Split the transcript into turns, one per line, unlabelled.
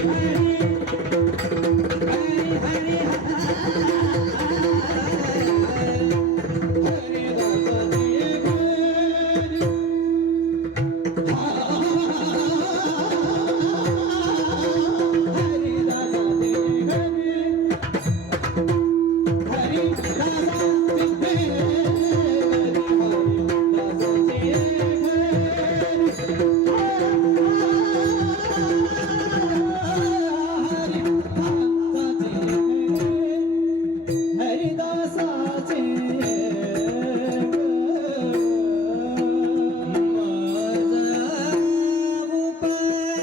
Thank mm -hmm. you.